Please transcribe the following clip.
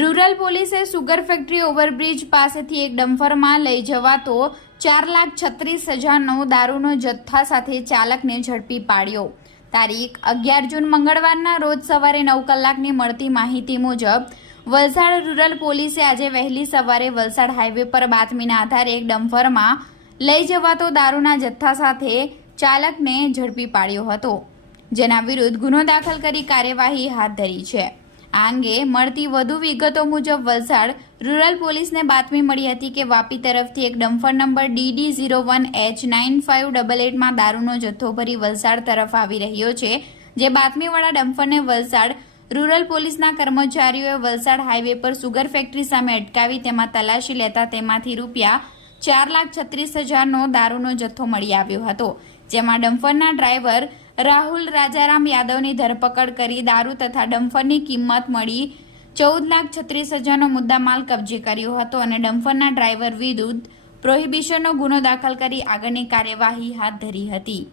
Rural પોલીસે sugar factory overbridge પાસેથી એક ડમ્ફરમાં લઈ જવાતો ચાર લાખ છત્રીસ હજારનો દારૂનો જથ્થા સાથે ચાલકને ઝડપી પાડ્યો. તારીખ અગિયાર જૂન મંગળવારના રોજ સવારે નવ કલાકની મળતી માહિતી મુજબ, વલસાડ રૂરલ પોલીસે આજે વહેલી સવારે વલસાડ હાઈવે પર બાતમીના આધારે એક ડમ્ફરમાં લઈ જવાતો દારૂના જથ્થા સાથે ચાલકને ઝડપી પાડ્યો હતો, જેના વિરુદ્ધ ગુનો દાખલ કરી કાર્યવાહી હાથ ધરી છે. આ અંગે મળતી વધુ વિગતો મુજબ વલસાડ રૂરલ પોલીસને બાતમી મળી હતી કે વાપી તરફથી એક dumper number DD zero one H nine five double એટમાં દારૂનો જથ્થો ભરી વલસાડ તરફ આવી રહ્યો છે. જે બાતમીવાળા ડમ્ફરને વલસાડ રૂરલ પોલીસના કર્મચારીઓએ વલસાડ હાઈવે પર સુગર ફેક્ટરી સામે અટકાવી તેમાં તલાશી લેતા તેમાંથી રૂપિયા ચાર લાખ છત્રીસ હજારનો દારૂનો જથ્થો મળી આવ્યો હતો, જેમાં ડમ્ફરના ડ્રાઈવર રાહુલ રાજારામ યાદવની ધરપકડ કરી દારૂ તથા ડમ્ફરની કિંમત મળી ચૌદ લાખ છત્રીસ હજારનો મુદ્દામાલ કબજે કર્યો હતો અને ડમ્ફરના ડ્રાઈવર વિરુદ્ધ પ્રોહિબિશનનો ગુનો દાખલ કરી આગળની કાર્યવાહી હાથ ધરી હતી.